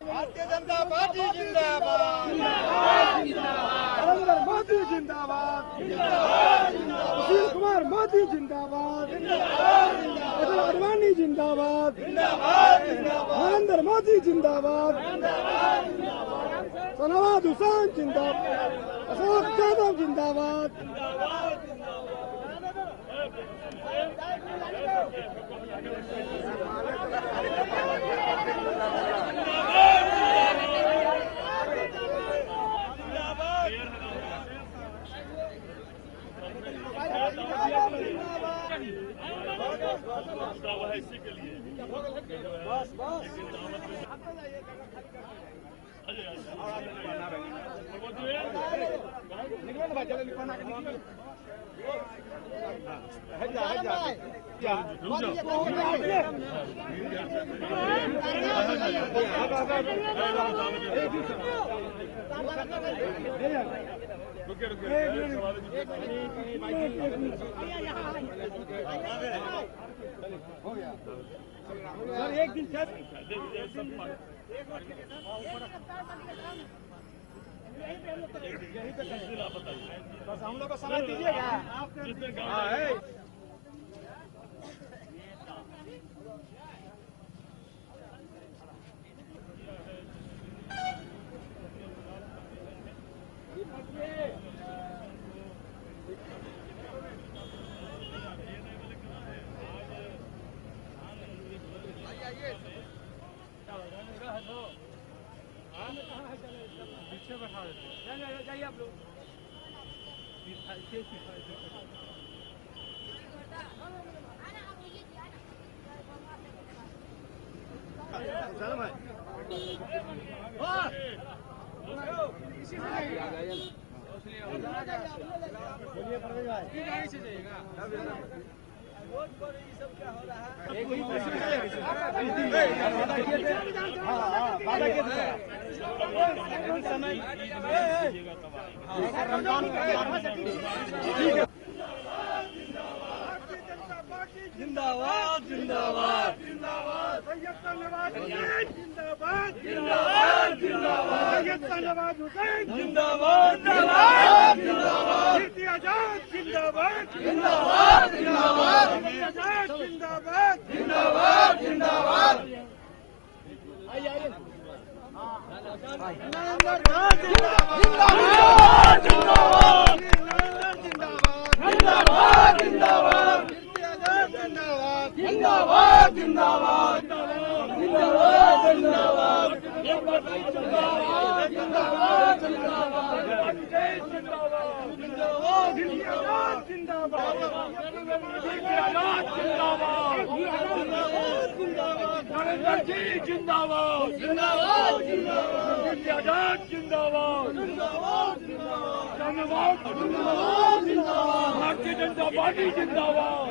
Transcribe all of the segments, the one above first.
Bharatiya Janata party जिंदाबाद, नरेंद्र मोदी जिंदाबाद, सुशील कुमार मोदी जिंदाबाद, अटल अडवाणी जिंदाबाद, नरेंद्र मोदी जिंदाबाद, सनवाद हुसैन जिंदाबाद, अशोक यादव जिंदाबाद। सर एक दिन बस हम लोग को समय दीजिएगा। जाइए आप लोग। गाड़ी से जाइएगा। सब क्या हो रहा है? जिंदाबाद जिंदाबाद जिंदाबाद सैयद नवाज हुसैन जिंदाबाद जिंदाबाद जिंदाबाद सैयद नवाज हुसैन जिंदाबाद जिंदाबाद जिंदाबाद कीर्ति आजाद जिंदाबाद जिंदाबाद जिंदाबाद आजाद जिंदाबाद जिंदाबाद जिंदाबाद आइए नरेंद्र जिंदाबाद जिंदाबाद जिंदाबाद जिंदाबाद जिंदाबाद जिंदाबाद जिंदाबाद जिंदाबाद जिंदाबाद नरेंद्र जी जिंदाबाद जिंदाबाद जिंदाबाद जिंदाबाद धन्यवाद भारतीय जनता पार्टी जिंदाबाद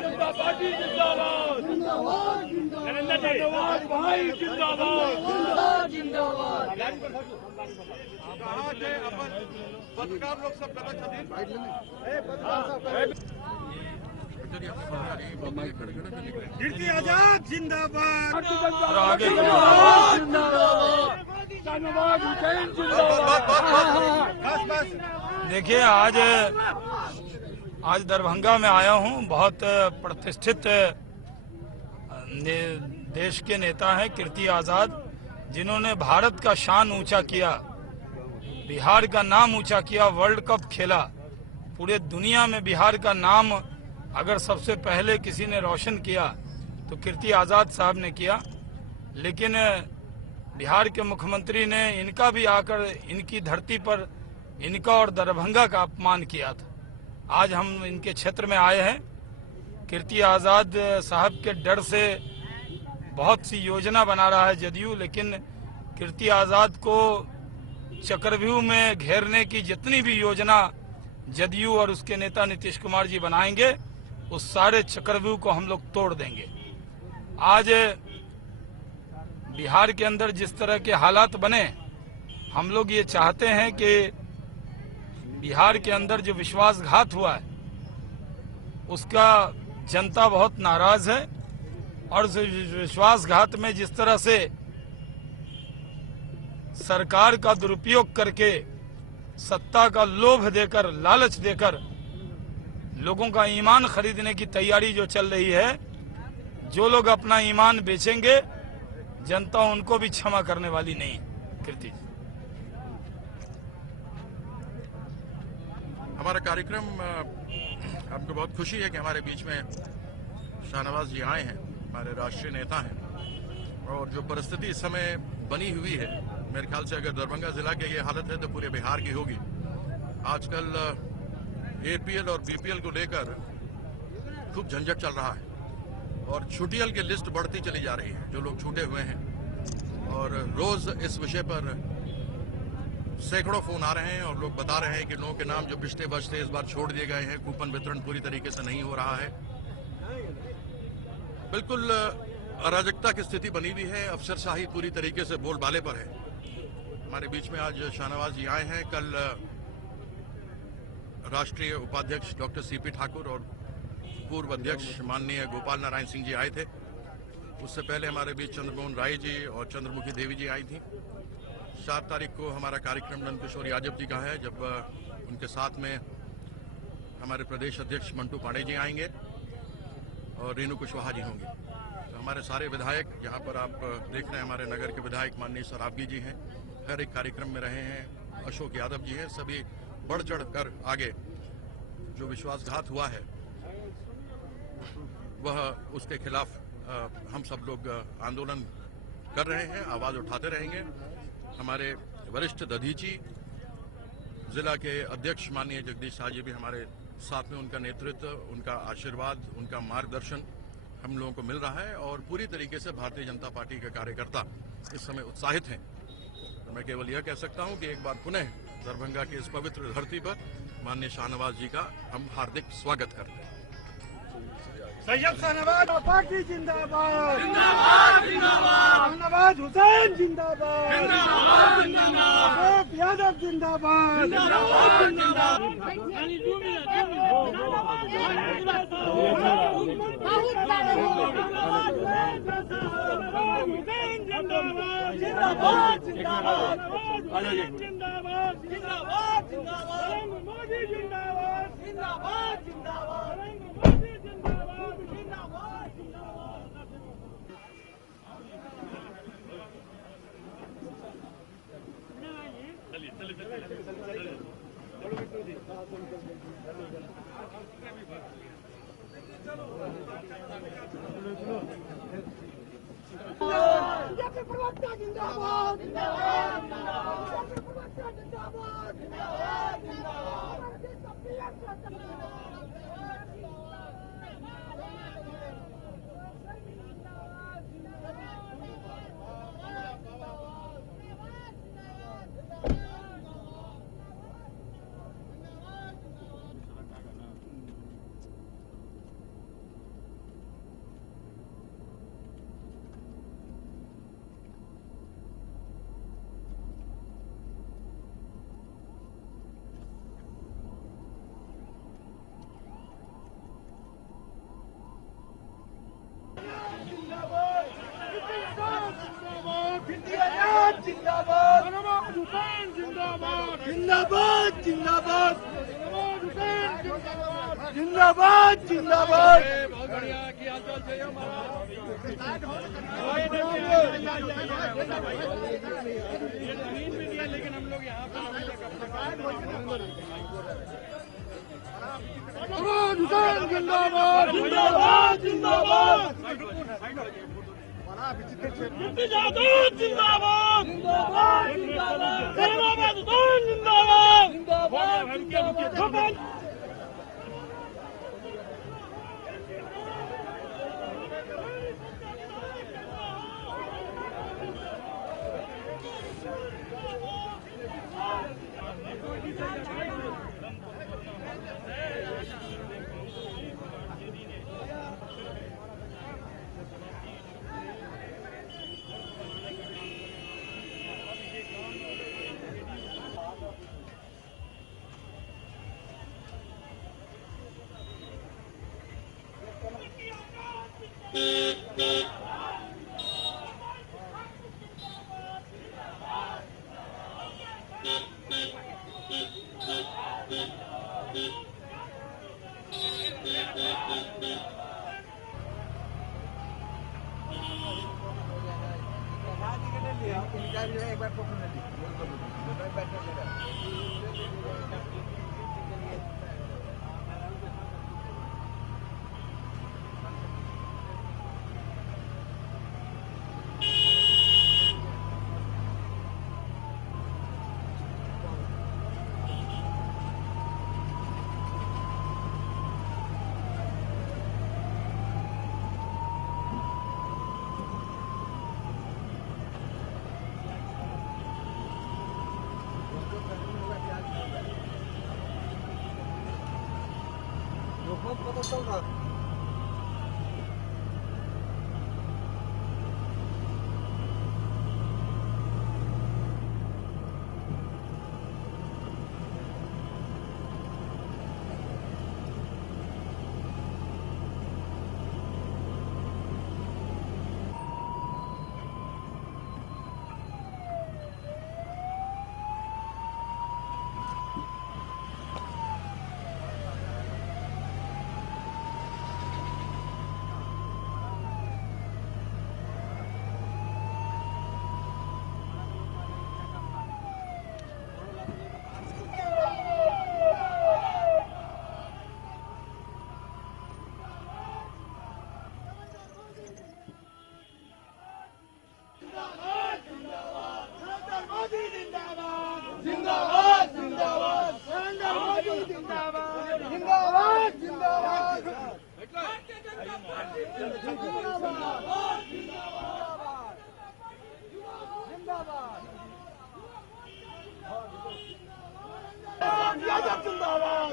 जनता पार्टी जिंदाबाद नरेंद्र धन्यवाद भाई जिंदाबाद जिंदाबाद पत्रकार लोग सब कीर्ति आजाद जिंदाबाद देखिए आज दरभंगा में आया हूं। बहुत प्रतिष्ठित देश के नेता हैं कीर्ति आजाद, जिन्होंने भारत का शान ऊंचा किया, बिहार का नाम ऊंचा किया, वर्ल्ड कप खेला। पूरे दुनिया में बिहार का नाम अगर सबसे पहले किसी ने रोशन किया तो कीर्ति आजाद साहब ने किया। लेकिन बिहार के मुख्यमंत्री ने इनका भी आकर इनकी धरती पर इनका और दरभंगा का अपमान किया था। आज हम इनके क्षेत्र में आए हैं। कीर्ति आजाद साहब के डर से बहुत सी योजना बना रहा है जदयू, लेकिन कीर्ति आजाद को चक्रव्यूह में घेरने की जितनी भी योजना जदयू और उसके नेता नीतीश कुमार जी बनाएंगे, उस सारे चक्रव्यूह को हम लोग तोड़ देंगे। आज बिहार के अंदर जिस तरह के हालात बने, हम लोग ये चाहते हैं कि बिहार के अंदर जो विश्वासघात हुआ है उसका जनता बहुत नाराज है। और उस विश्वासघात में जिस तरह से सरकार का दुरुपयोग करके सत्ता का लोभ देकर, लालच देकर लोगों का ईमान खरीदने की तैयारी जो चल रही है, जो लोग अपना ईमान बेचेंगे जनता उनको भी क्षमा करने वाली नहीं। कीर्ति हमारा कार्यक्रम, हमको बहुत खुशी है कि हमारे बीच में शाहनवाज जी आए हैं, हमारे राष्ट्रीय नेता हैं। और जो परिस्थिति इस समय बनी हुई है, मेरे ख्याल से अगर दरभंगा जिला की ये हालत है तो पूरे बिहार की होगी। आजकल एपीएल और बीपीएल को लेकर खूब झंझट चल रहा है और छुट्टियां की लिस्ट बढ़ती चली जा रही है, जो लोग छूटे हुए हैं। और रोज इस विषय पर सैकड़ों फोन आ रहे हैं और लोग बता रहे हैं कि लोगों के नाम जो पिछले वर्ष थे इस बार छोड़ दिए गए हैं, कूपन वितरण पूरी तरीके से नहीं हो रहा है। बिल्कुल अराजकता की स्थिति बनी हुई है, अफसरशाही पूरी तरीके से बोलबाले पर है। हमारे बीच में आज शाहनवाज जी आए हैं। कल राष्ट्रीय उपाध्यक्ष डॉक्टर सीपी ठाकुर और पूर्व अध्यक्ष माननीय गोपाल नारायण सिंह जी आए थे। उससे पहले हमारे बीच चंद्रमोहन राय जी और चंद्रमुखी देवी जी आई थी। 7 तारीख को हमारा कार्यक्रम नंदकिशोर यादव जी का है, जब उनके साथ में हमारे प्रदेश अध्यक्ष मंटू पांडे जी आएंगे और रेणु कुशवाहा जी होंगे। तो हमारे सारे विधायक, यहाँ पर आप देख रहे हैं हमारे नगर के विधायक माननीय सराबगी जी हैं, हर एक कार्यक्रम में रहे हैं। अशोक यादव जी हैं, सभी बढ़ चढ़ कर आगे। जो विश्वासघात हुआ है वह उसके खिलाफ हम सब लोग आंदोलन कर रहे हैं, आवाज उठाते रहेंगे। हमारे वरिष्ठ दधीची जिला के अध्यक्ष माननीय जगदीश शाह जी भी हमारे साथ में, उनका नेतृत्व, उनका आशीर्वाद, उनका मार्गदर्शन हम लोगों को मिल रहा है और पूरी तरीके से भारतीय जनता पार्टी के कार्यकर्ता इस समय उत्साहित हैं। तो मैं केवल यह कह सकता हूं कि एक बार पुनः दरभंगा की इस पवित्र धरती पर माननीय शाहनवाज जी का हम हार्दिक स्वागत करते हैं। सैयद शाहनवाज पार्टी जिंदाबाद, जिंदाबाद जिंदाबाद, शाहनवाज हुसैन जिंदाबाद, जिंदाबाद जिंदाबाद, अशोक यादव जिंदाबाद, जिंदाबाद जिंदाबाद। बीजेपी प्रवक्ता जिंदाबाद, जिंदाबाद, बीजेपी प्रवक्ता जिंदाबाद, जिंदाबाद, जिंदाबाद, जिंदाबाद, जिंदाबाद, जिंदाबाद। लेकिन हम लोग यहाँ पर जिंदाबाद, जिंदाबाद, जिंदाबाद, जिंदाबाद, जिंदाबाद, जिंदाबाद।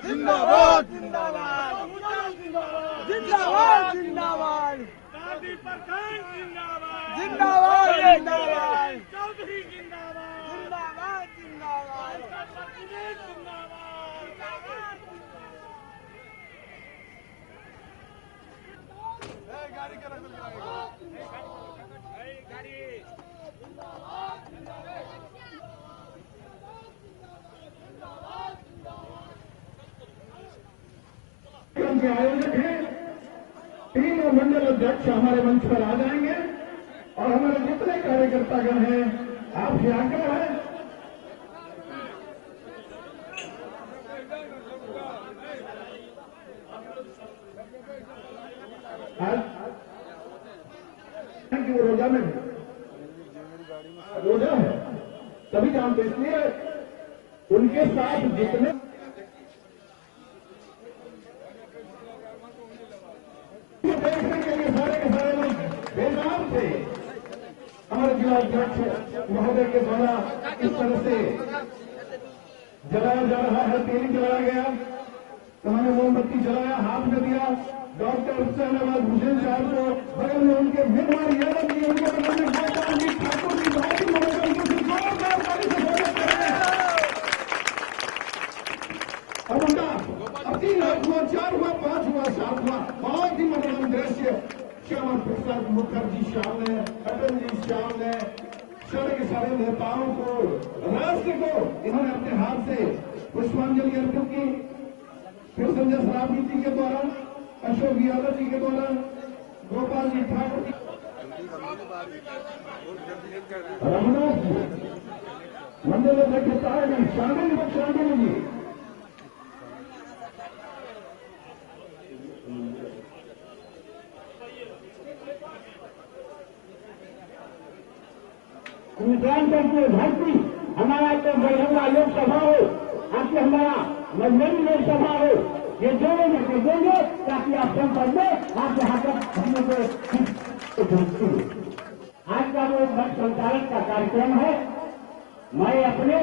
जिंदाबाद जिंदाबाद जिंदाबाद जिंदाबाद दादी प्रधान जिंदाबाद जिंदाबाद जिंदाबाद चौधरी जिंदाबाद जिंदाबाद जिंदाबाद के आयोजक हैं, तीनों मंडल अध्यक्ष हमारे मंच पर आ जाएंगे और हमारे जितने कार्यकर्तागण हैं आपसे आग्रह है आज कि वो रोजा में रोजा है सभी जानते, इसलिए उनके साथ जितने देखने के लिए सारे के सारे लोग बेनाम थे। हमारे जिला अध्यक्ष महोदय के द्वारा इस तरह से जलाया जा रहा है, तेल जलाया गया, तो हमने मोमबत्ती जलाया, हाथ में दिया। डॉक्टर शाहनवाज हुसैन साहब को बगल में उनके मेहमान यादव जी, उनके बगल में गोपाल जी ठाकुर जी, भाई महोदय उनको जोरदार ताली से स्वागत कर रहे हैं। अब उनका अब 3 हुआ, 4 हुआ, 5 हुआ, 7 हुआ, बहुत ही मनोरम दृश्य श्यामा प्रसाद मुखर्जी साहब ने, अटल जी साहब ने, सारे के सारे नेताओं को, राष्ट्र को इन्होंने अपने हाथ से पुष्पांजलि अर्पित की। फिर संजय सरावगी जी के द्वारा, अशोक यादव जी के द्वारा, गोपाल जी ठाकुर जी, रघुनाथ जी, मंडल अध्यक्ष शामिल जी, मिथिलांचल की धरती, हमारा तो बरहंगा लोकसभा हो, आपके हमारा मजबूरी लोकसभा हो, ये दोनों में देंगे ताकि आप संसद में आपके हाथ हम लोग आज का वो मंच संचालन का कार्यक्रम है। मैं अपने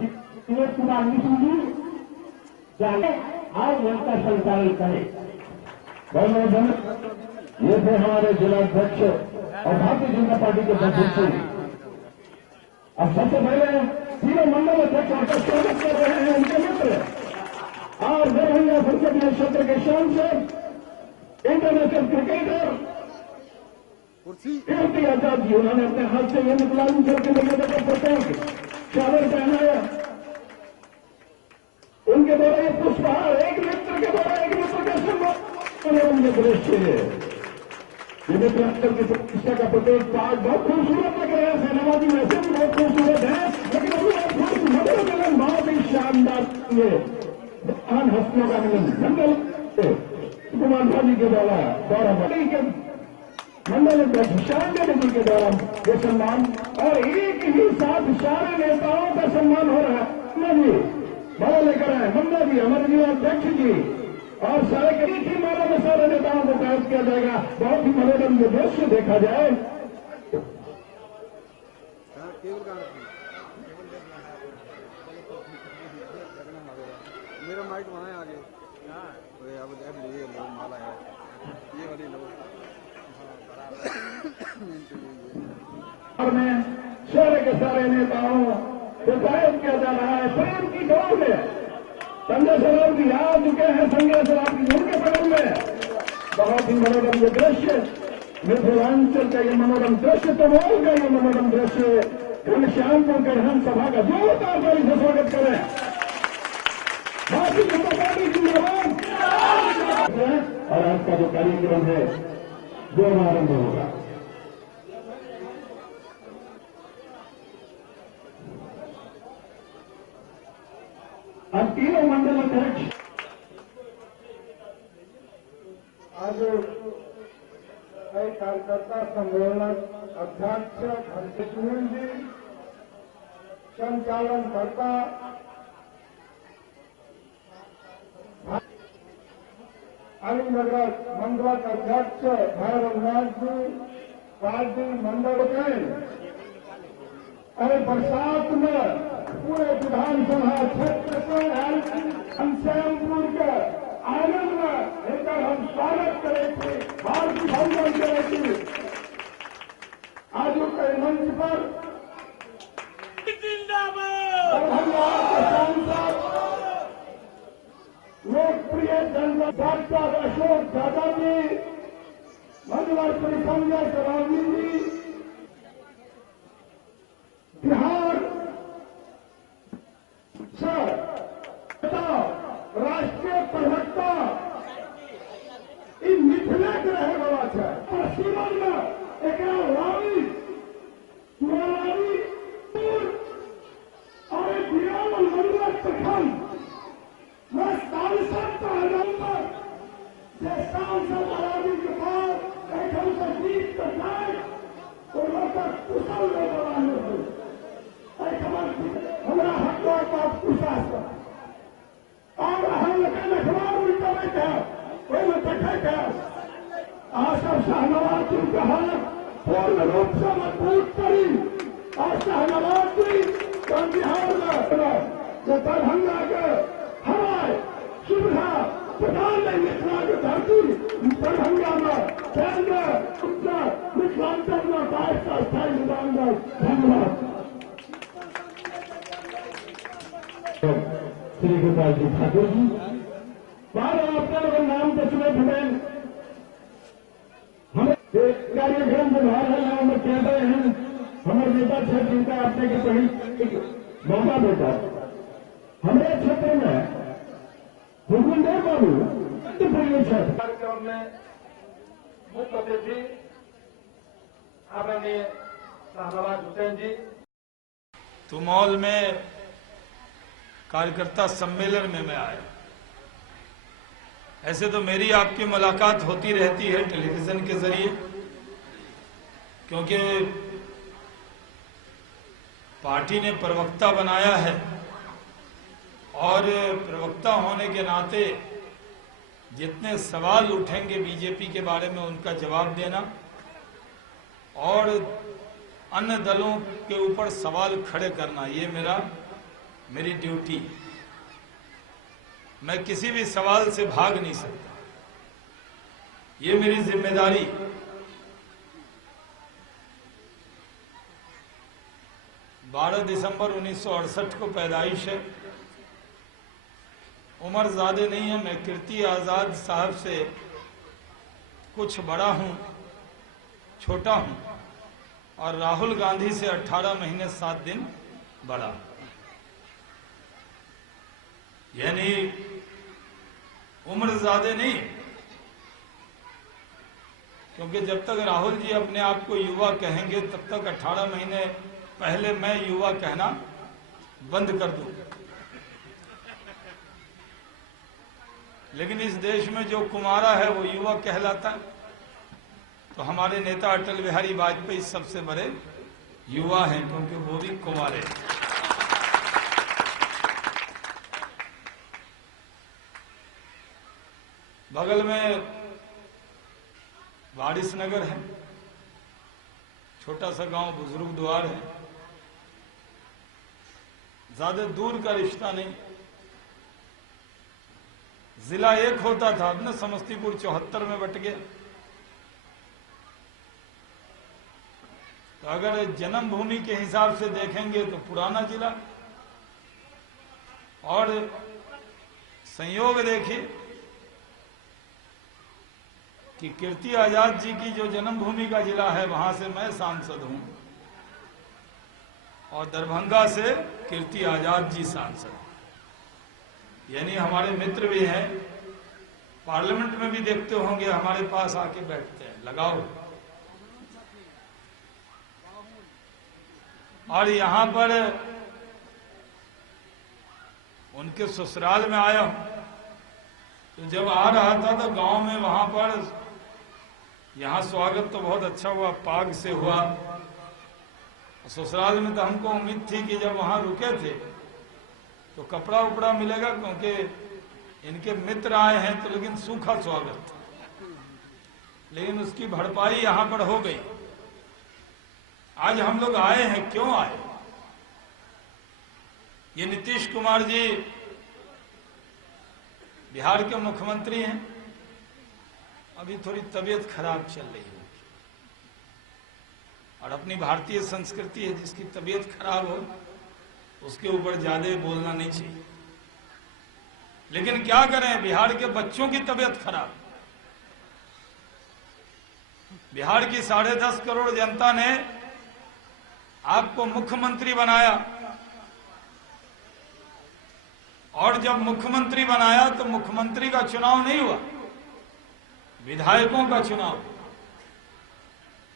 विनोद कुमार मिश्र जी जाने आज मंच का संचालन करें। ये थे हमारे जिलाध्यक्ष और भारतीय जनता पार्टी के प्रधान। अब सबसे पहले तीनों मंडल अध्यक्ष आपका स्वागत कर रहे हैं, उनके मित्र और दरभंगा संसदीय क्षेत्र के सांसद, इंटरनेशनल क्रिकेटर कीर्ति आजाद जी, उन्होंने अपने हाथ से यह लागू करके मर्यादा का प्रतीक चादर पहनाया। उनके द्वारा ये पुष्पहार एक मित्र के द्वारा एक मित्र का सम्मान दृश्य है। मुझे ट्रैक्टर की प्रतिष्ठा का प्रत्येक पार्ट बहुत खूबसूरत लग रहा है। सेनाबाजी वैसे भी बहुत खूबसूरत है, लेकिन अभी आप थोड़ी मदद मिलन बहुत ही शानदार ये महान हस्तियों का मिलन मंडल कुमार जी के द्वारा के मंडल अध्यक्ष शांति जी के द्वारा ये सम्मान, और एक ही साथ सारे नेताओं का सम्मान हो रहा है। जी बड़ा लेकर आए मंडा जी, अमर जी, अध्यक्ष जी और सारे एक ही माला में सारे नेताओं को कायद किया जाएगा। बहुत ही मनोरम दृश्य देखा जाए। मेरा माइक वहाँ है आगे। अब लिए लो माला है, ये वाली लो। और में शहर के सारे नेताओं को कायद किया जा रहा है। प्रेम की दौड़ में संजय सरोवर जी आ चुके हैं। संजय सरोवर की धूल के बगल में बहुत ही मनोरम ये दृश्य, मिथिलांचल का ये मनोरम दृश्य, तमोल का ये मनोरम दृश्य, घनश्यामपुर के विधानसभा का जोरदार ताली से स्वागत करें। भारतीय जनता पार्टी जिंदाबाद। और आज का जो कार्यक्रम है वो आरंभ होगा। अब तीनों मंडल अध्यक्ष आज कई कार्यकर्ता सम्मेलन अध्यक्ष घनश्याम जी, संचालनकर्ता अलीनगर मंडल अध्यक्ष भैरवनाथ जी, पार्टी मंडल के अरे बरसात में पूरे विधानसभा क्षेत्र से घनश्यामपुर के आनंद में लेकर हम स्वागत करेंगे, हार्दिक अभिनंदन करेंगे। आज के मंच पर दरभंगा के सांसद लोकप्रिय जनता डॉक्टर अशोक दादा जी, मंडल श्री संजय सरावगी जी, बिहार राष्ट्रीय प्रवक्ता इन मिथिला के रहे वाला है। पश्चिमन में एक रावी और एक बिरामल मंडल प्रखंड में सांसद का नंबर सांसद आरामी के पास एक से जीत कर जाए तो लोग कुशल लोग हमारा हकदार का कुशासन और हम अखबार उल्टा बैठे कोई में बैठे थे आशा शाहनवाज जी कहा पूर्ण रूप से मजबूत करी और शाहनवाज जी बिहार में जो दरभंगा के हवाई सुविधा प्रदान नहीं मिथिला की धरती दरभंगा में केंद्र उत्तर मिथिलांचल में 22 का स्थायी निदान। धन्यवाद। श्री गोपाल जी ठाकुर जी, बार आपका लोग नाम तो सुने थे, हमें कार्यक्रम विभाग है नाम में कह रहे हैं हमारे नेता थे जिनका आपने के कहीं मौका बेटा हमारे क्षेत्र में भूपेंद्र बाबू कार्यक्रम में मुख्य अतिथि आदरणीय शाहनवाज हुसैन जी। तुमौल में कार्यकर्ता सम्मेलन में मैं आया। ऐसे तो मेरी आपकी मुलाकात होती रहती है टेलीविजन के जरिए, क्योंकि पार्टी ने प्रवक्ता बनाया है और प्रवक्ता होने के नाते जितने सवाल उठेंगे बीजेपी के बारे में उनका जवाब देना और अन्य दलों के ऊपर सवाल खड़े करना, ये मेरी ड्यूटी। मैं किसी भी सवाल से भाग नहीं सकता, ये मेरी जिम्मेदारी। बारह दिसंबर 1968 को पैदाइश है, उम्र ज्यादा नहीं है। मैं कीर्ति आजाद साहब से कुछ बड़ा हूं, छोटा हूं, और राहुल गांधी से 18 महीने 7 दिन बड़ा, यानी उम्र ज्यादा नहीं। क्योंकि जब तक राहुल जी अपने आप को युवा कहेंगे तब तक 18 महीने पहले मैं युवा कहना बंद कर दूं। लेकिन इस देश में जो कुमारा है वो युवा कहलाता है। तो हमारे नेता अटल बिहारी वाजपेयी सबसे बड़े युवा हैं, क्योंकि वो भी कुंवारे। बगल में वारिस नगर है, छोटा सा गांव बुजुर्ग द्वार है, ज्यादा दूर का रिश्ता नहीं। जिला एक होता था, अब ना समस्तीपुर 74 में बट गया। तो अगर जन्मभूमि के हिसाब से देखेंगे तो पुराना जिला, और संयोग देखिए कि कीर्ति आजाद जी की जो जन्मभूमि का जिला है वहां से मैं सांसद हूं, और दरभंगा से कीर्ति आजाद जी सांसद, यानी हमारे मित्र भी हैं। पार्लियामेंट में भी देखते होंगे हमारे पास आके बैठते हैं, लगाओ। और यहां पर उनके ससुराल में आया हूं, तो जब आ रहा था तो गांव में वहां पर यहाँ स्वागत तो बहुत अच्छा हुआ, पाग से हुआ। ससुराल में तो हमको उम्मीद थी कि जब वहां रुके थे तो कपड़ा उपड़ा मिलेगा, क्योंकि इनके मित्र आए हैं, तो लेकिन सूखा स्वागत, लेकिन उसकी भरपाई यहां पर हो गई। आज हम लोग आए हैं, क्यों आए? ये नीतीश कुमार जी बिहार के मुख्यमंत्री हैं, अभी थोड़ी तबीयत खराब चल रही है, और अपनी भारतीय संस्कृति है जिसकी तबीयत खराब हो उसके ऊपर ज्यादा बोलना नहीं चाहिए। लेकिन क्या करें, बिहार के बच्चों की तबीयत खराब। बिहार की 10.5 करोड़ जनता ने आपको मुख्यमंत्री बनाया, और जब मुख्यमंत्री बनाया तो मुख्यमंत्री का चुनाव नहीं हुआ, विधायकों का चुनाव।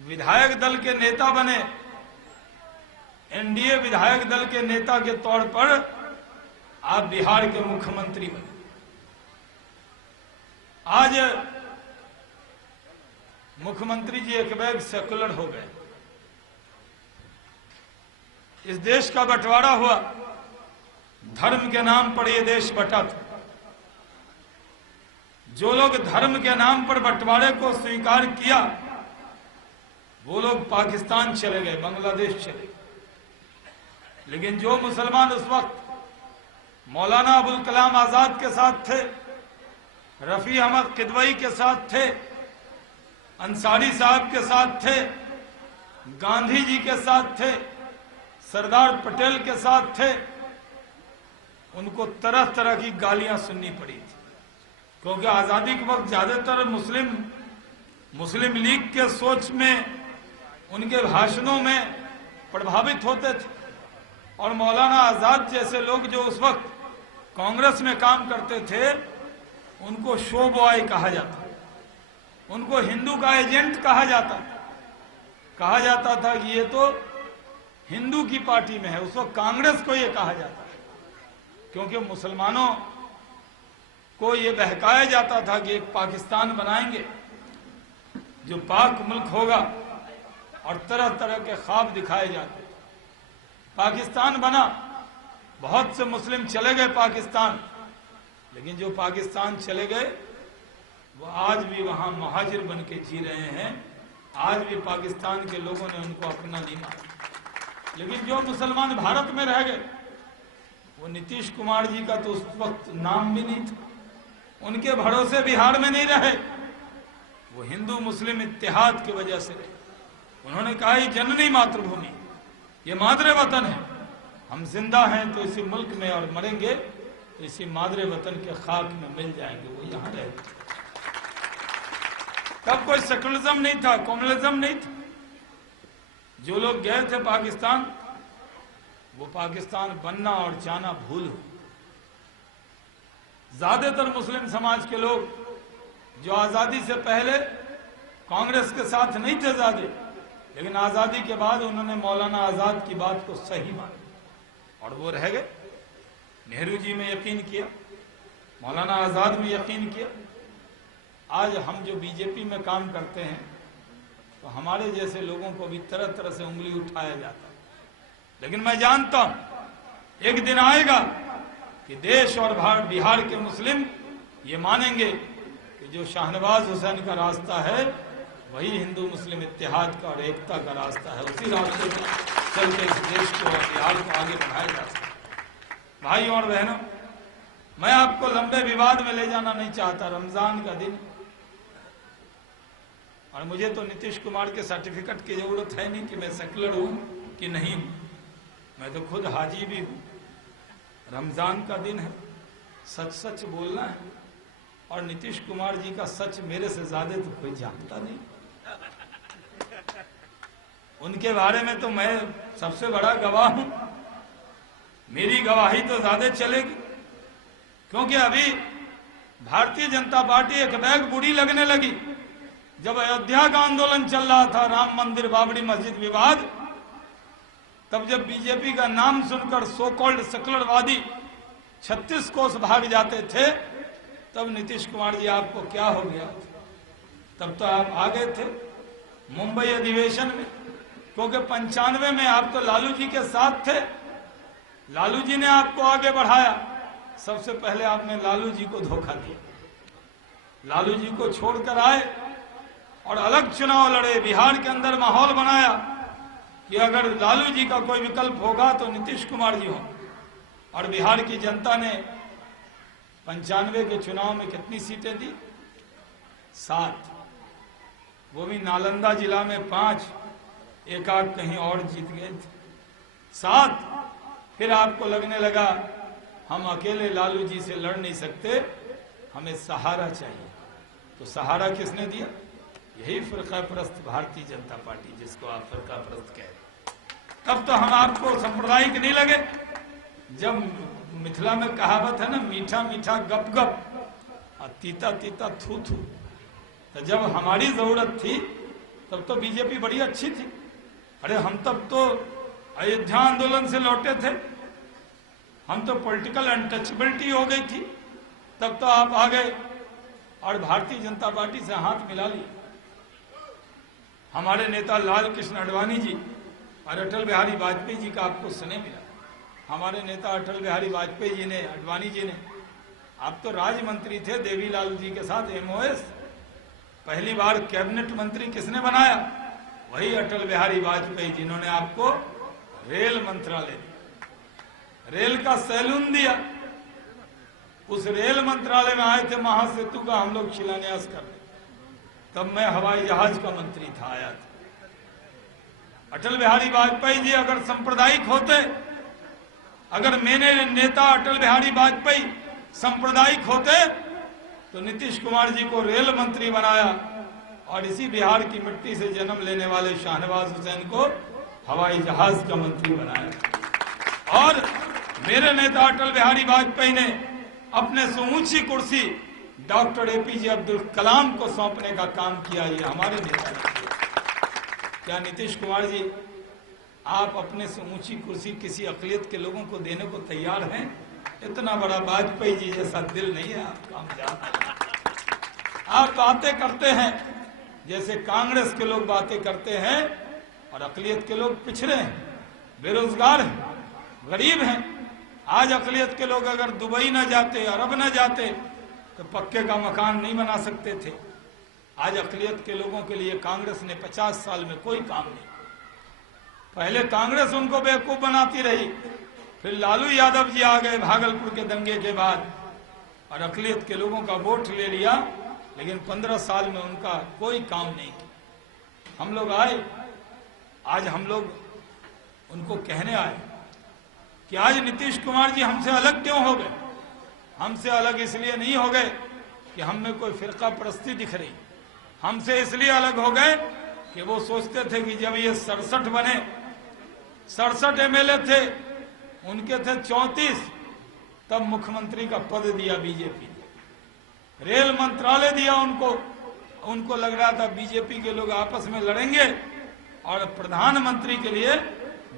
विधायक दल के नेता बने, एनडीए विधायक दल के नेता के तौर पर आप बिहार के मुख्यमंत्री बने। आज मुख्यमंत्री जी एक बैग सेकुलर हो गए। इस देश का बंटवारा हुआ, धर्म के नाम पर यह देश बटा था। जो लोग धर्म के नाम पर बंटवारे को स्वीकार किया वो लोग पाकिस्तान चले गए, बांग्लादेश चले गए। लेकिन जो मुसलमान उस वक्त मौलाना अबुल कलाम आजाद के साथ थे, रफी अहमद किदवई के साथ थे, अंसारी साहब के साथ थे, गांधी जी के साथ थे, सरदार पटेल के साथ थे, उनको तरह तरह की गालियां सुननी पड़ी थी, क्योंकि आजादी के वक्त ज्यादातर मुस्लिम लीग के सोच में, उनके भाषणों में प्रभावित होते थे। और मौलाना आजाद जैसे लोग जो उस वक्त कांग्रेस में काम करते थे, उनको शो बॉय कहा जाता, उनको हिंदू का एजेंट कहा जाता था कि ये तो हिंदू की पार्टी में है। उस वक्त कांग्रेस को ये कहा जाता, क्योंकि मुसलमानों को ये बहकाया जाता था कि एक पाकिस्तान बनाएंगे जो पाक मुल्क होगा, और तरह तरह के ख्वाब दिखाए जाते। पाकिस्तान बना, बहुत से मुस्लिम चले गए पाकिस्तान, लेकिन जो पाकिस्तान चले गए वो आज भी वहां महाजिर बन के जी रहे हैं। आज भी पाकिस्तान के लोगों ने उनको अपना नहीं माना। लेकिन जो मुसलमान भारत में रह गए, वो नीतीश कुमार जी का तो उस वक्त नाम भी नहीं था, उनके भरोसे बिहार में नहीं रहे, वो हिंदू मुस्लिम इत्तेहाद की वजह से रहे। उन्होंने कहा ये जननी मातृभूमि, ये मादरे वतन है, हम जिंदा हैं तो इसी मुल्क में, और मरेंगे तो इसी मादरे वतन के खाक में मिल जाएंगे, वो यहां रहे। तब कोई सेकुलरिज्म नहीं था, कम्युनलिज्म नहीं था। जो लोग गए थे पाकिस्तान, वो पाकिस्तान बनना और जाना भूल हो। ज्यादातर मुस्लिम समाज के लोग जो आजादी से पहले कांग्रेस के साथ नहीं थे ज्यादा, लेकिन आजादी के बाद उन्होंने मौलाना आजाद की बात को सही माना और वो रह गए। नेहरू जी में यकीन किया, मौलाना आजाद में यकीन किया। आज हम जो बीजेपी में काम करते हैं तो हमारे जैसे लोगों को भी तरह तरह से उंगली उठाया जाता है, लेकिन मैं जानता हूं एक दिन आएगा कि देश और बिहार के मुस्लिम ये मानेंगे कि जो शाहनवाज हुसैन का रास्ता है वही हिंदू मुस्लिम इत्तेहाद का और एकता का रास्ता है। उसी रास्ते पर चल के इस देश को और बिहार को आगे बढ़ाया जा सकता है। भाइयों और बहनों, मैं आपको लंबे विवाद में ले जाना नहीं चाहता। रमजान का दिन और मुझे तो नीतीश कुमार के सर्टिफिकेट की जरूरत है नहीं कि मैं सेकुलर हूं कि नहीं हूं, मैं तो खुद हाजी भी हूं। रमजान का दिन है, सच सच बोलना है और नीतीश कुमार जी का सच मेरे से ज्यादा तो कोई जानता नहीं। उनके बारे में तो मैं सबसे बड़ा गवाह हूं, मेरी गवाही तो ज्यादा चलेगी, क्योंकि अभी भारतीय जनता पार्टी एक बैग बुरी लगने लगी। जब अयोध्या का आंदोलन चल रहा था, राम मंदिर बाबरी मस्जिद विवाद, तब जब बीजेपी का नाम सुनकर सो कॉल्ड सेकुलरवादी 36 कोस भाग जाते थे, तब नीतीश कुमार जी आपको क्या हो गया? तब तो आप आ गए थे मुंबई अधिवेशन में, क्योंकि 95 में आप तो लालू जी के साथ थे। लालू जी ने आपको आगे बढ़ाया। सबसे पहले आपने लालू जी को धोखा दिया, लालू जी को छोड़कर आए और अलग चुनाव लड़े। बिहार के अंदर माहौल बनाया कि अगर लालू जी का कोई विकल्प होगा तो नीतीश कुमार जी हो। और बिहार की जनता ने 95 के चुनाव में कितनी सीटें दी? 7, वो भी नालंदा जिला में 5, एक आध कहीं और जीत गए थे। 7। फिर आपको लगने लगा हम अकेले लालू जी से लड़ नहीं सकते, हमें सहारा चाहिए। तो सहारा किसने दिया? यही फिरका परस्त भारतीय जनता पार्टी, जिसको आप फिरका परस्त कह रहे। तब तो हम आपको सांप्रदायिक नहीं लगे। जब मिथिला में कहावत है ना, मीठा मीठा गप गप और तीता तीता थू थू, तो जब हमारी जरूरत थी तब तो बीजेपी बड़ी अच्छी थी। अरे हम तब तो अयोध्या आंदोलन से लौटे थे, हम तो पॉलिटिकल अनटचेबिलिटी हो गई थी। तब तो आप आ गए और भारतीय जनता पार्टी से हाथ मिला लिया। हमारे नेता लाल कृष्ण आडवाणी जी और अटल बिहारी वाजपेयी जी का आपको स्नेह मिला। हमारे नेता अटल बिहारी वाजपेयी जी ने, आडवाणी जी ने, आप तो राज्य मंत्री थे देवीलाल जी के साथ एमओएस। पहली बार कैबिनेट मंत्री किसने बनाया? वही अटल बिहारी वाजपेयी, जिन्होंने आपको रेल मंत्रालय दिया, रेल का सैलून दिया। उस रेल मंत्रालय में आए थे महासेतु का हम लोग शिलान्यास करने, तब मैं हवाई जहाज का मंत्री था, आया था। अटल बिहारी वाजपेयी जी अगर सांप्रदायिक होते, अगर मेरे नेता अटल बिहारी वाजपेयी सांप्रदायिक होते तो नीतीश कुमार जी को रेल मंत्री बनाया और इसी बिहार की मिट्टी से जन्म लेने वाले शाहनवाज हुसैन को हवाई जहाज का मंत्री बनाया। और मेरे नेता अटल बिहारी वाजपेयी ने अपने से ऊंची कुर्सी डॉक्टर एपीजे अब्दुल कलाम को सौंपने का काम किया। ये हमारे नेता ने किया। क्या नीतीश कुमार जी आप अपने से ऊंची कुर्सी किसी अकलियत के लोगों को देने को तैयार हैं? इतना बड़ा वाजपेयी जी जैसा दिल नहीं है आपका, हम जानते। आप बातें करते हैं जैसे कांग्रेस के लोग बातें करते हैं और अकलियत के लोग पिछड़े हैं, बेरोजगार हैं, गरीब हैं। आज अकलियत के लोग अगर दुबई न जाते, अरब न जाते तो पक्के का मकान नहीं बना सकते थे। आज अकलियत के लोगों के लिए कांग्रेस ने 50 साल में कोई काम नहीं। पहले कांग्रेस उनको बेवकूफ बनाती रही, फिर लालू यादव जी आ गए भागलपुर के दंगे के बाद और अकलियत के लोगों का वोट ले लिया, लेकिन 15 साल में उनका कोई काम नहीं किया। हम लोग आए, आज हम लोग उनको कहने आए कि आज नीतीश कुमार जी हमसे अलग क्यों हो गए? हमसे अलग इसलिए नहीं हो गए कि हम में कोई फिरका परस्ती दिख रही, हमसे इसलिए अलग हो गए कि वो सोचते थे कि जब ये 67 बने, 67 एमएलए थे, उनके थे 34, तब मुख्यमंत्री का पद दिया बीजेपी ने, रेल मंत्रालय दिया उनको उनको लग रहा था बीजेपी के लोग आपस में लड़ेंगे और प्रधानमंत्री के लिए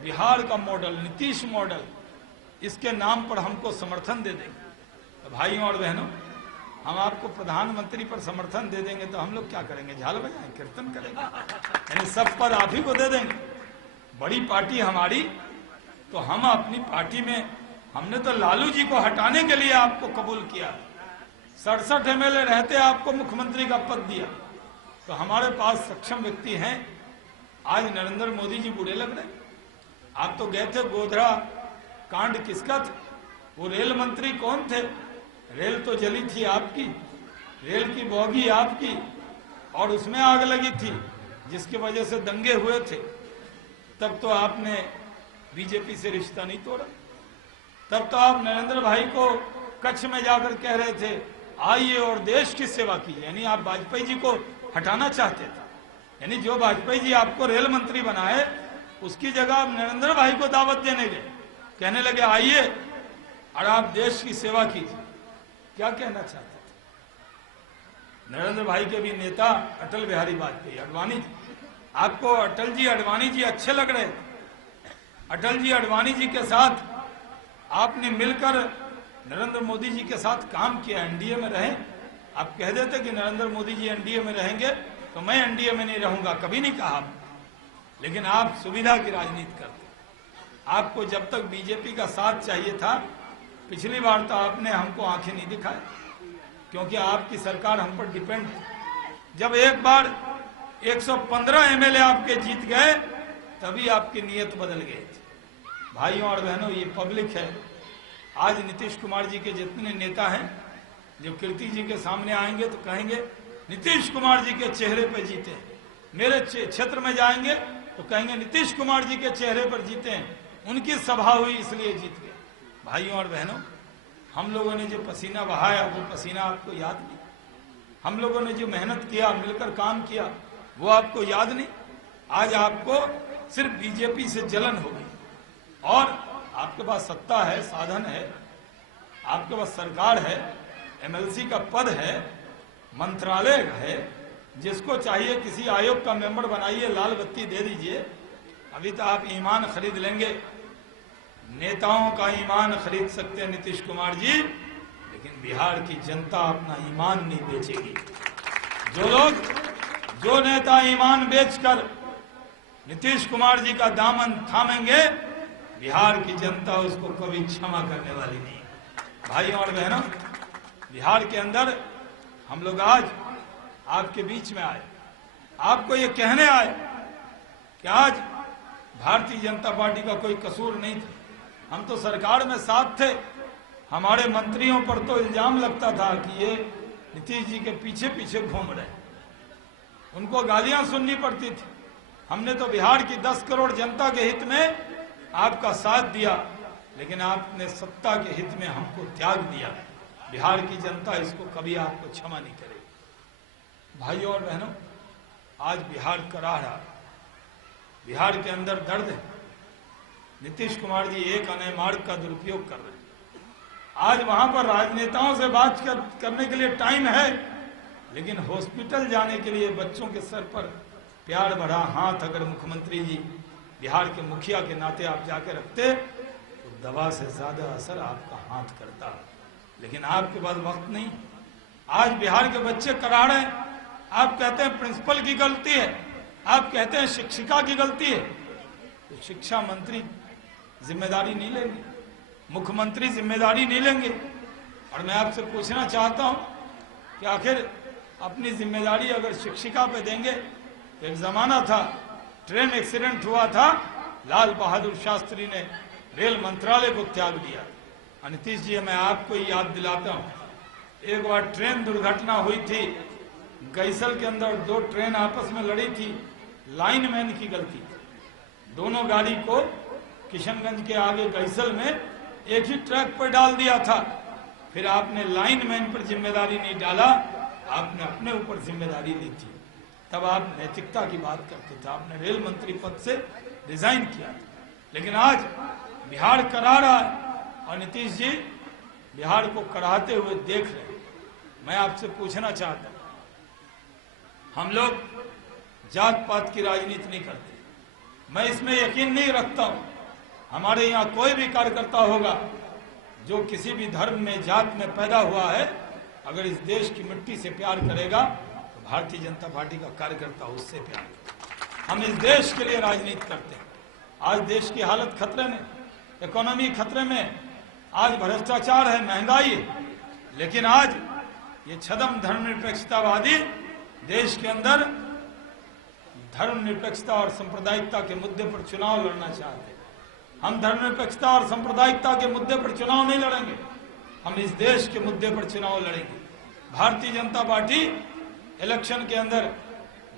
बिहार का मॉडल, नीतीश मॉडल, इसके नाम पर हमको समर्थन दे देंगे। तो भाइयों और बहनों, हम आपको प्रधानमंत्री पर समर्थन दे देंगे तो हम लोग क्या करेंगे? झाल बजाएंगे, कीर्तन करेंगे? यानी सब पर आप ही को दे देंगे। बड़ी पार्टी हमारी, तो हम अपनी पार्टी में, हमने तो लालू जी को हटाने के लिए आपको कबूल किया, 67 एमएलए रहते आपको मुख्यमंत्री का पद दिया। तो हमारे पास सक्षम व्यक्ति हैं। आज नरेंद्र मोदी जी बुरे लग रहे। आप तो गए थे गोधरा कांड, किसका था? वो रेल मंत्री कौन थे? रेल तो जली थी आपकी, रेल की बोगी आपकी, और उसमें आग लगी थी जिसकी वजह से दंगे हुए थे। तब तो आपने बीजेपी से रिश्ता नहीं तोड़ा। तब तो आप नरेंद्र भाई को कच्छ में जाकर कह रहे थे आइए और देश की सेवा कीजिए। यानी आप वाजपेयी जी को हटाना चाहते थे। यानी जो वाजपेयी जी आपको रेल मंत्री बनाए, उसकी जगह आप नरेंद्र भाई को दावत देने गए, कहने लगे आइए और आप देश की सेवा कीजिए। क्या कहना चाहते थे? नरेंद्र भाई के भी नेता अटल बिहारी वाजपेयी, अडवाणी जी, आपको अटल जी अडवाणी जी अच्छे लग रहे थे। अटल जी अडवाणी जी के साथ आपने मिलकर नरेंद्र मोदी जी के साथ काम किया, एनडीए में रहे। आप कह देते कि नरेंद्र मोदी जी एनडीए में रहेंगे तो मैं एनडीए में नहीं रहूंगा, कभी नहीं कहा आपने। लेकिन आप सुविधा की राजनीति करते। आपको जब तक बीजेपी का साथ चाहिए था, पिछली बार तो आपने हमको आंखें नहीं दिखाई, क्योंकि आपकी सरकार हम पर डिपेंड थी। जब एक बार 115 एमएलए आपके जीत गए, तभी आपकी नीयत बदल गई थी। भाइयों और बहनों, ये पब्लिक है। आज नीतीश कुमार जी के जितने नेता हैं, जो कीर्ति जी के सामने आएंगे तो कहेंगे नीतीश कुमार जी के चेहरे पर जीते हैं। मेरे क्षेत्र में जाएंगे तो कहेंगे नीतीश कुमार जी के चेहरे पर जीते हैं, उनकी सभा हुई इसलिए जीत गए। भाइयों और बहनों, हम लोगों ने जो पसीना बहाया वो पसीना आपको याद नहीं? हम लोगों ने जो मेहनत किया, मिलकर काम किया, वो आपको याद नहीं? आज आपको सिर्फ बीजेपी से जलन हो गई। और आपके पास सत्ता है, साधन है, आपके पास सरकार है, एमएलसी का पद है, मंत्रालय है, जिसको चाहिए किसी आयोग का मेंबर बनाइए, लाल बत्ती दे दीजिए। अभी तो आप ईमान खरीद लेंगे, नेताओं का ईमान खरीद सकते हैं नीतीश कुमार जी, लेकिन बिहार की जनता अपना ईमान नहीं बेचेगी। जो नेता ईमान बेचकर नीतीश कुमार जी का दामन थामेंगे, बिहार की जनता उसको कभी क्षमा करने वाली नहीं। भाइयों और बहनों, बिहार के अंदर हम लोग आज आपके बीच में आए, आपको ये कहने आए कि आज भारतीय जनता पार्टी का कोई कसूर नहीं था। हम तो सरकार में साथ थे। हमारे मंत्रियों पर तो इल्जाम लगता था कि ये नीतीश जी के पीछे पीछे घूम रहे, उनको गालियां सुननी पड़ती थी। हमने तो बिहार की 10 करोड़ जनता के हित में आपका साथ दिया, लेकिन आपने सत्ता के हित में हमको त्याग दिया। बिहार की जनता इसको कभी आपको क्षमा नहीं करेगी। भाइयों और बहनों, आज बिहार कराह रहा, बिहार के अंदर दर्द है। नीतीश कुमार जी एक अनय मार्ग का दुरुपयोग कर रहे हैं। आज वहां पर राजनेताओं से बात करने के लिए टाइम है, लेकिन हॉस्पिटल जाने के लिए बच्चों के सर पर प्यार भरा हाथ अगर मुख्यमंत्री जी बिहार के मुखिया के नाते आप जाके रखते तो दवा से ज्यादा असर आपका हाथ करता, लेकिन आपके पास वक्त नहीं। आज बिहार के बच्चे करा रहे हैं। आप कहते हैं प्रिंसिपल की गलती है, आप कहते हैं शिक्षिका की गलती है, तो शिक्षा मंत्री जिम्मेदारी नहीं लेंगे, मुख्यमंत्री जिम्मेदारी नहीं लेंगे। और मैं आपसे पूछना चाहता हूं कि आखिर अपनी जिम्मेदारी अगर शिक्षिका पे देंगे, तो एक जमाना था ट्रेन एक्सीडेंट हुआ था, लाल बहादुर शास्त्री ने रेल मंत्रालय को त्याग दिया। नीतीश जी, मैं आपको याद दिलाता हूं, एक बार ट्रेन दुर्घटना हुई थी, गैसल के अंदर 2 ट्रेन आपस में लड़ी थी, लाइनमैन की गलती थी। दोनों गाड़ी को किशनगंज के आगे गैसल में एक ही ट्रैक पर डाल दिया था। फिर आपने लाइनमैन पर जिम्मेदारी नहीं डाला, आपने अपने ऊपर जिम्मेदारी ली थी। तब आप नैतिकता की बात करते थे, आपने रेल मंत्री पद से रिजाइन किया। लेकिन आज बिहार करा रहा है और नीतीश जी बिहार को कराते हुए देख रहे हैं। मैं आपसे पूछना चाहता हूं, हम लोग जात पात की राजनीति नहीं करते। मैं इसमें यकीन नहीं रखता हूं। हमारे यहाँ कोई भी कार्यकर्ता होगा जो किसी भी धर्म में जात में पैदा हुआ है, अगर इस देश की मिट्टी से प्यार करेगा तो भारतीय जनता पार्टी का कार्यकर्ता उससे प्यार करेगा। हम इस देश के लिए राजनीति करते हैं। आज देश की हालत खतरे में, इकोनॉमी खतरे में, आज भ्रष्टाचार है, महंगाई है, लेकिन आज ये छद्म धर्मनिरपेक्षतावादी देश के अंदर धर्मनिरपेक्षता और सांप्रदायिकता के मुद्दे पर चुनाव लड़ना चाहते हैं। हम धर्मनिरपेक्षता और सांप्रदायिकता के मुद्दे पर चुनाव नहीं लड़ेंगे, हम इस देश के मुद्दे पर चुनाव लड़ेंगे। भारतीय जनता पार्टी इलेक्शन के अंदर,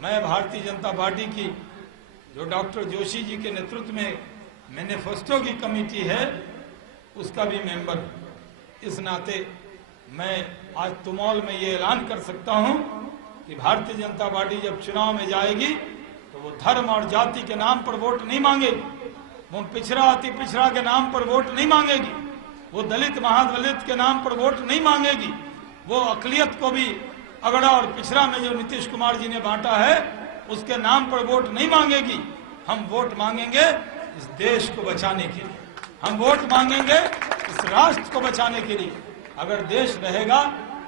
मैं भारतीय जनता पार्टी की जो डॉक्टर जोशी जी के नेतृत्व में मैनिफेस्टो की कमेटी है उसका भी मेंबर हूं। इस नाते मैं आज तुमौल में ये ऐलान कर सकता हूं कि भारतीय जनता पार्टी जब चुनाव में जाएगी तो वो धर्म और जाति के नाम पर वोट नहीं मांगेगी, वो पिछड़ा अति पिछड़ा के नाम पर वोट नहीं मांगेगी, वो दलित महादलित के नाम पर वोट नहीं मांगेगी, वो अकलियत को भी अगड़ा और पिछड़ा में जो नीतीश कुमार जी ने बांटा है उसके नाम पर वोट नहीं मांगेगी। हम वोट मांगेंगे इस देश को बचाने के लिए, हम वोट मांगेंगे इस राष्ट्र को बचाने के लिए। अगर देश रहेगा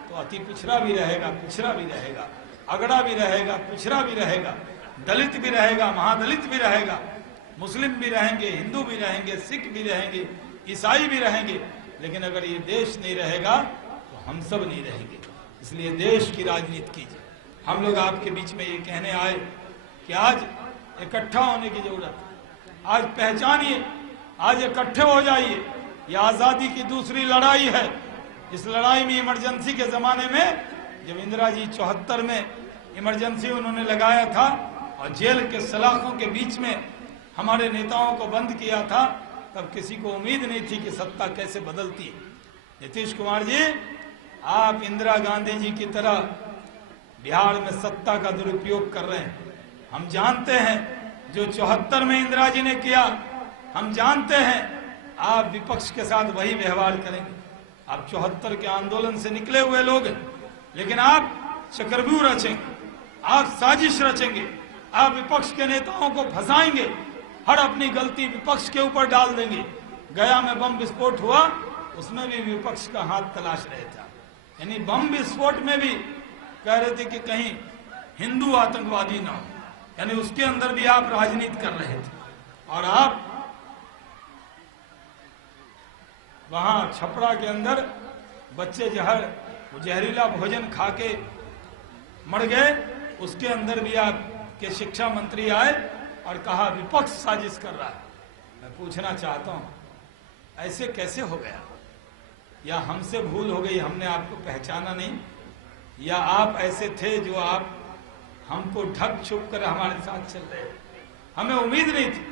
तो अति पिछड़ा भी रहेगा, पिछड़ा भी रहेगा, अगड़ा भी रहेगा, पिछड़ा भी रहेगा, दलित भी रहेगा, महादलित भी रहेगा, मुस्लिम भी रहेंगे, हिंदू भी रहेंगे, सिख भी रहेंगे, ईसाई भी रहेंगे। लेकिन अगर ये देश नहीं रहेगा तो हम सब नहीं रहेंगे। इसलिए देश की राजनीति कीजिए। हम लोग आपके बीच में ये कहने आए कि आज इकट्ठा होने की जरूरत है। आज पहचानिए, आज इकट्ठे हो जाइए। ये आजादी की दूसरी लड़ाई है। इस लड़ाई में इमरजेंसी के जमाने में जब इंदिरा जी 74 में इमरजेंसी उन्होंने लगाया था और जेल के सलाखों के बीच में हमारे नेताओं को बंद किया था, तब किसी को उम्मीद नहीं थी कि सत्ता कैसे बदलती है। नीतीश कुमार जी, आप इंदिरा गांधी जी की तरह बिहार में सत्ता का दुरुपयोग कर रहे हैं। हम जानते हैं जो 74 में इंदिरा जी ने किया, हम जानते हैं आप विपक्ष के साथ वही व्यवहार करेंगे। आप 74 के आंदोलन से निकले हुए लोग हैं, लेकिन आप चक्रव्यूह रचेंगे, आप साजिश रचेंगे, आप विपक्ष के नेताओं को फंसाएंगे, हर अपनी गलती विपक्ष के ऊपर डाल देंगे। गया में बम विस्फोट हुआ, उसमें भी विपक्ष का हाथ तलाश रहे था। यानी बम विस्फोट में भी कह रहे थे कि कहीं हिंदू आतंकवादी ना हो, यानी उसके अंदर भी आप राजनीति कर रहे थे। और आप वहां छपरा के अंदर बच्चे जहरीला भोजन खा के मर गए, उसके अंदर भी आपके शिक्षा मंत्री आए और कहा विपक्ष साजिश कर रहा है। मैं पूछना चाहता हूं ऐसे कैसे हो गया? या हमसे भूल हो गई, हमने आपको पहचाना नहीं, या आप ऐसे थे जो आप हमको ढक छुप कर हमारे साथ चल रहे? हमें उम्मीद नहीं थी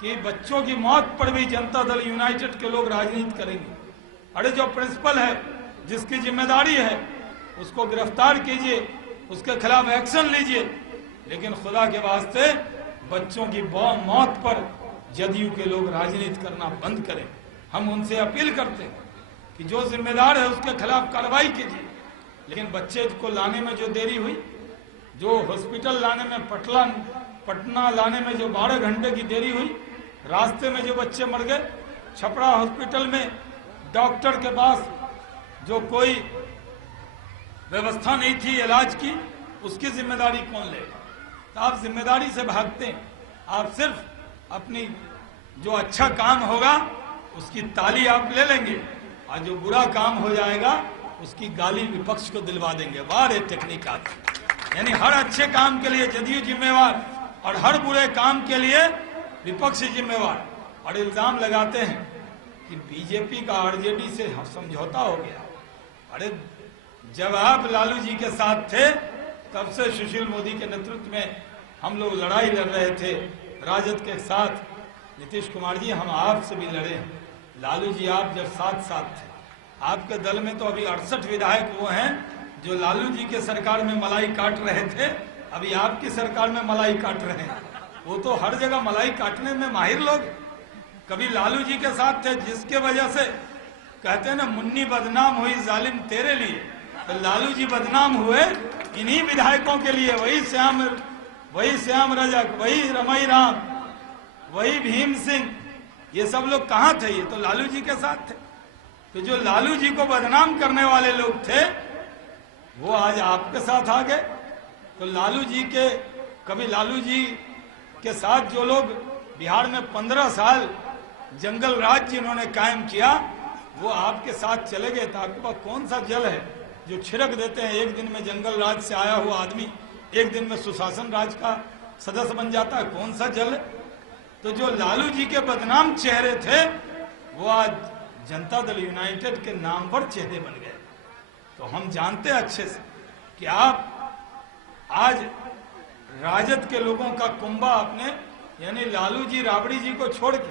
कि बच्चों की मौत पर भी जनता दल यूनाइटेड के लोग राजनीति करेंगे। अरे जो प्रिंसिपल है, जिसकी जिम्मेदारी है, उसको गिरफ्तार कीजिए, उसके खिलाफ एक्शन लीजिए, लेकिन खुदा के वास्ते बच्चों की मौत पर जदयू के लोग राजनीति करना बंद करें। हम उनसे अपील करते हैं कि जो जिम्मेदार है उसके खिलाफ कार्रवाई कीजिए। लेकिन बच्चे को लाने में जो देरी हुई, जो हॉस्पिटल लाने में पटना लाने में जो 12 घंटे की देरी हुई, रास्ते में जो बच्चे मर गए, छपरा हॉस्पिटल में डॉक्टर के पास जो कोई व्यवस्था नहीं थी इलाज की, उसकी जिम्मेदारी कौन लेगा? तो आप जिम्मेदारी से भागते हैं। आप सिर्फ अपनी जो अच्छा काम होगा उसकी ताली आप ले लेंगे, और जो बुरा काम हो जाएगा उसकी गाली विपक्ष को दिलवा देंगे। वाह रे टेक्निक आप! यानी हर अच्छे काम के लिए जदयू जिम्मेवार और हर बुरे काम के लिए विपक्ष जिम्मेवार। और इल्जाम लगाते हैं कि बीजेपी का आरजेडी से समझौता हो गया। अरे जब आप लालू जी के साथ थे तब से सुशील मोदी के नेतृत्व में हम लोग लड़ाई लड़ रहे थे राजद के साथ। नीतीश कुमार जी, हम आपसे भी लड़े हैं। लालू जी आप जब साथ थे, आपके दल में तो अभी 68 विधायक वो हैं जो लालू जी के सरकार में मलाई काट रहे थे, अभी आपकी सरकार में मलाई काट रहे हैं। वो तो हर जगह मलाई काटने में माहिर लोग। कभी लालू जी के साथ थे, जिसके वजह से कहते हैं ना, मुन्नी बदनाम हुई जालिम तेरे लिए। तो लालू जी बदनाम हुए इन्हीं विधायकों के लिए, वही श्याम रजक, वही रमई राम, वही भीम सिंह, ये सब लोग कहाँ थे? ये तो लालू जी के साथ थे। तो जो लालू जी को बदनाम करने वाले लोग थे वो आज आपके साथ आ गए। तो लालू जी के, कभी लालू जी के साथ जो लोग बिहार में 15 साल जंगल राज जिन्होंने कायम किया वो आपके साथ चले गए। तो आपके पास कौन सा जल है जो छिड़क देते हैं? एक दिन में जंगल राज से आया हुआ आदमी एक दिन में सुशासन राज का सदस्य बन जाता है, कौन सा जल है? तो जो लालू जी के बदनाम चेहरे थे वो आज जनता दल यूनाइटेड के नाम पर चेहरे बन गए। तो हम जानते हैं अच्छे से कि आप आज राजद के लोगों का कुंभा अपने, यानी लालू जी राबड़ी जी को छोड़ के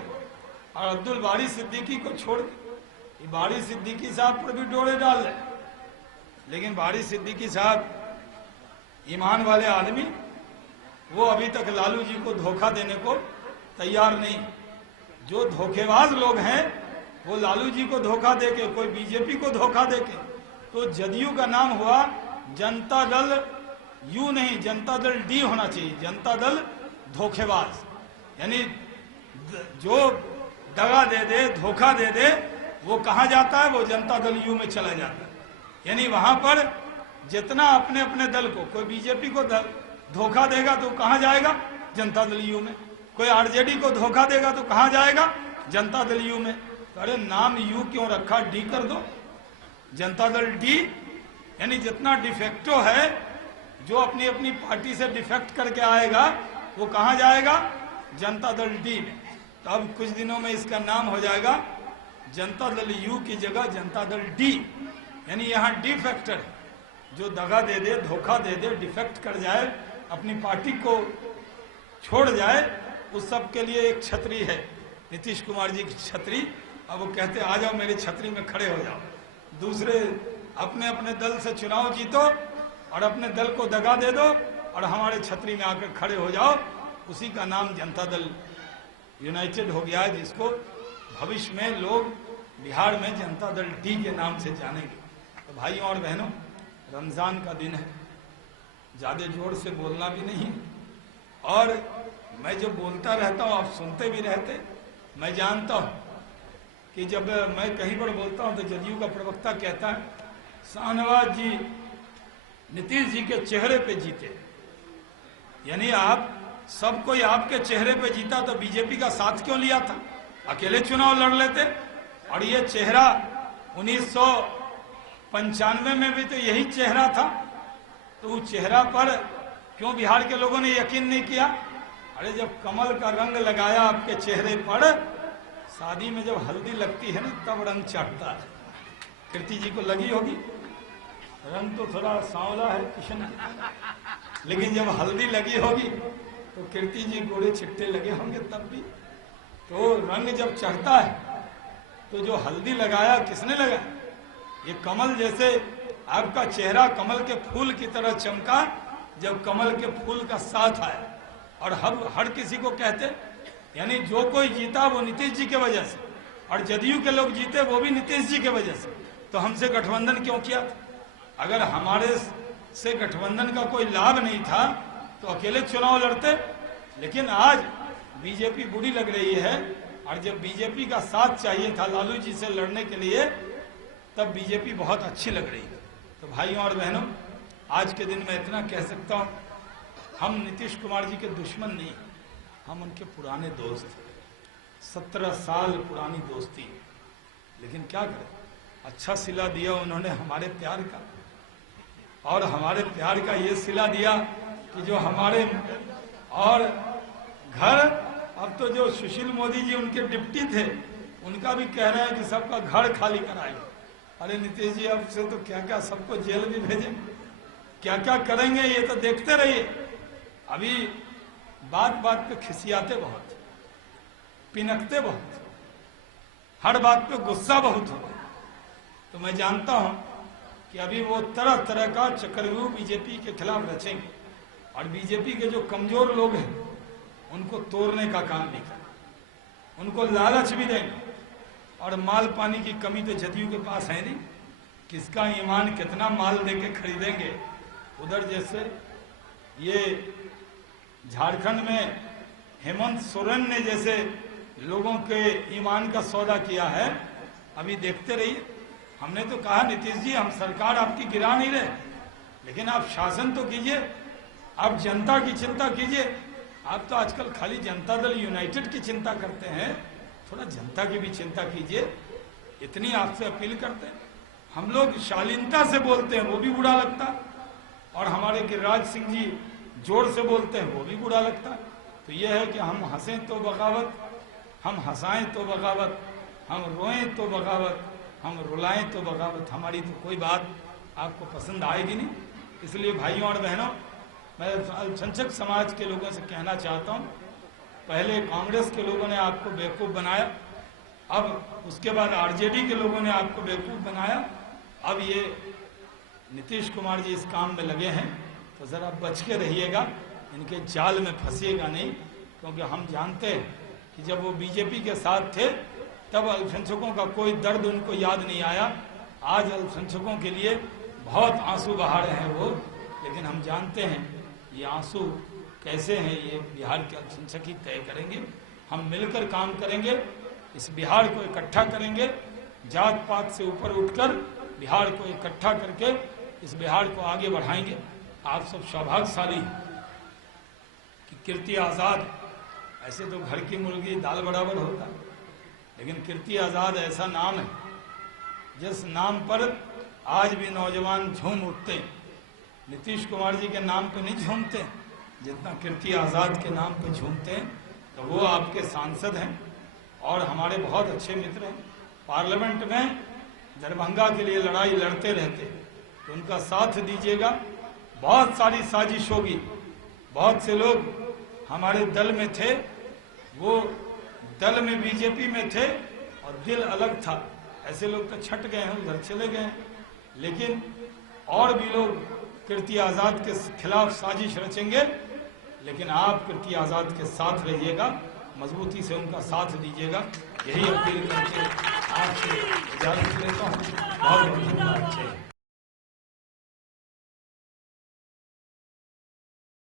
और अब्दुल बारी सिद्दीकी को छोड़ के, ये बारी सिद्दीकी साहब पर भी डोरे डाल रहे, लेकिन बारी सिद्दीकी साहब ईमान वाले आदमी, वो अभी तक लालू जी को धोखा देने को तैयार नहीं। जो धोखेबाज लोग हैं वो लालू जी को धोखा देके, कोई बीजेपी को धोखा देके, तो जदयू का नाम हुआ जनता दल यू नहीं, जनता दल डी होना चाहिए, जनता दल धोखेबाज। यानी जो दगा दे दे, धोखा दे दे, वो कहाँ जाता है? वो जनता दल यू में चला जाता है। यानी वहां पर जितना अपने अपने दल को, कोई बीजेपी को धोखा देगा तो कहाँ जाएगा? जनता दल यू में। कोई आरजेडी को धोखा देगा तो कहाँ जाएगा? जनता दल यू में। तो अरे नाम यू क्यों रखा? डी कर दो, जनता दल डी। यानी जितना डिफेक्टो है, जो अपनी अपनी पार्टी से डिफेक्ट करके आएगा वो कहाँ जाएगा? जनता दल डी में। तो अब कुछ दिनों में इसका नाम हो जाएगा जनता दल यू की जगह जनता दल डी। यानी यहाँ डिफेक्टर है, जो दगा दे दे, धोखा दे दे, डिफेक्ट कर जाए, अपनी पार्टी को छोड़ जाए, उस सब के लिए एक छतरी है, नीतीश कुमार जी की छतरी। अब वो कहते आ जाओ मेरी छतरी में खड़े हो जाओ। दूसरे अपने अपने दल से चुनाव जीतो और अपने दल को दगा दे दो और हमारे छतरी में आकर खड़े हो जाओ। उसी का नाम जनता दल यूनाइटेड हो गया है, जिसको भविष्य में लोग बिहार में जनता दल डी के नाम से जानेंगे। तो भाइयों और बहनों, रमजान का दिन है, ज्यादा जोर से बोलना भी नहीं, और मैं जो बोलता रहता हूँ आप सुनते भी रहते। मैं जानता हूँ कि जब मैं कहीं पर बोलता हूँ तो जदयू का प्रवक्ता कहता है शाहनवाज जी नीतीश जी के चेहरे पे जीते। यानी आप सब कोई आपके चेहरे पे जीता तो बीजेपी का साथ क्यों लिया था? अकेले चुनाव लड़ लेते। और ये चेहरा 1995 में भी तो यही चेहरा था, तो उस चेहरा पर क्यों बिहार के लोगों ने यकीन नहीं किया? अरे जब कमल का रंग लगाया आपके चेहरे पर, शादी में जब हल्दी लगती है ना तब रंग चढ़ता है। कीर्ति जी को लगी होगी, रंग तो थोड़ा सांवला है किशन, लेकिन जब हल्दी लगी होगी तो कीर्ति जी गोरे छिट्टे लगे होंगे तब भी। तो रंग जब चढ़ता है तो जो हल्दी लगाया किसने लगाया? ये कमल जैसे आपका चेहरा कमल के फूल की तरह चमका जब कमल के फूल का साथ आया। और हर किसी को कहते, यानी जो कोई जीता वो नीतीश जी के वजह से, और जदयू के लोग जीते वो भी नीतीश जी के वजह से। तो हमसे गठबंधन क्यों किया था? अगर हमारे से गठबंधन का कोई लाभ नहीं था तो अकेले चुनाव लड़ते। लेकिन आज बीजेपी बुरी लग रही है, और जब बीजेपी का साथ चाहिए था लालू जी से लड़ने के लिए, तब बीजेपी बहुत अच्छी लग रही है। तो भाइयों और बहनों, आज के दिन मैं इतना कह सकता हूँ, हम नीतीश कुमार जी के दुश्मन नहीं, हम उनके पुराने दोस्त हैं। 17 साल पुरानी दोस्ती। लेकिन क्या करें, अच्छा सिला दिया उन्होंने हमारे प्यार का, और हमारे प्यार का ये सिला दिया कि जो हमारे और घर, अब तो जो सुशील मोदी जी उनके डिप्टी थे उनका भी कह रहे हैं कि सबका घर खाली कराएंगे। अरे नीतीश जी अब से तो क्या क्या सबको जेल भी भेजेंगे, क्या क्या करेंगे ये तो देखते रहिए। अभी बात बात पे खिसियाते बहुत, पिनकते बहुत, हर बात पे गुस्सा बहुत होता है। तो मैं जानता हूं कि अभी वो तरह तरह का चक्रव्यूह बीजेपी के खिलाफ रचेंगे, और बीजेपी के जो कमजोर लोग हैं उनको तोड़ने का काम भी करें, उनको लालच भी देंगे। और माल पानी की कमी तो जदयू के पास है नहीं, किसका ईमान कितना माल देके खरीदेंगे। उधर जैसे ये झारखंड में हेमंत सोरेन ने जैसे लोगों के ईमान का सौदा किया है, अभी देखते रहिए। हमने तो कहा नीतीश जी हम सरकार आपकी गिरा नहीं रहे, लेकिन आप शासन तो कीजिए, आप जनता की चिंता कीजिए। आप तो आजकल खाली जनता दल यूनाइटेड की चिंता करते हैं, थोड़ा जनता की भी चिंता कीजिए, इतनी आपसे अपील करते हैं। हम लोग शालीनता से बोलते हैं वो भी बुरा लगता, और हमारे गिरिराज सिंह जी जोर से बोलते हैं वो भी बुरा लगता। तो यह है कि हम हंसें तो बगावत, हम हंसाएं तो बगावत, हम रोएं तो बगावत, हम रुलाएं तो बगावत। हमारी तो कोई बात आपको पसंद आएगी नहीं। इसलिए भाइयों और बहनों, मैं अल्पसंख्यक समाज के लोगों से कहना चाहता हूं, पहले कांग्रेस के लोगों ने आपको बेवकूफ़ बनाया, अब उसके बाद आरजेडी के लोगों ने आपको बेवकूफ़ बनाया, अब ये नीतीश कुमार जी इस काम में लगे हैं, तो ज़रा बच के रहिएगा, इनके जाल में फंसिएगा नहीं। क्योंकि हम जानते हैं कि जब वो बीजेपी के साथ थे तब अल्पसंख्यकों का कोई दर्द उनको याद नहीं आया। आज अल्पसंख्यकों के लिए बहुत आंसू बहा रहे हैं वो, लेकिन हम जानते हैं ये आंसू कैसे हैं, ये बिहार के अल्पसंख्यक ही तय करेंगे। हम मिलकर काम करेंगे, इस बिहार को इकट्ठा करेंगे, जात पात से ऊपर उठकर बिहार को इकट्ठा करके इस बिहार को आगे बढ़ाएंगे। आप सब सौभाग्यशाली कि कीर्ति आज़ाद, ऐसे तो घर की मुर्गी दाल बराबर होता, लेकिन कीर्ति आज़ाद ऐसा नाम है जिस नाम पर आज भी नौजवान झूम उठते हैं। नीतीश कुमार जी के नाम पे नहीं झूमते जितना कीर्ति आज़ाद के नाम पे झूमते हैं। तो वो आपके सांसद हैं और हमारे बहुत अच्छे मित्र हैं, पार्लियामेंट में दरभंगा के लिए लड़ाई लड़ते रहते, तो उनका साथ दीजिएगा। बहुत सारी साजिश होगी, बहुत से लोग हमारे दल में थे, वो दल में बीजेपी में थे और दिल अलग था, ऐसे लोग तो छट गए हैं, उधर चले गए हैं। लेकिन और भी लोग कीर्ति आज़ाद के खिलाफ साजिश रचेंगे, लेकिन आप कीर्ति आज़ाद के साथ रहिएगा, मजबूती से उनका साथ दीजिएगा। यही अपील करके आपसे इजाजत लेता हूँ। बहुत बहुत धन्यवाद।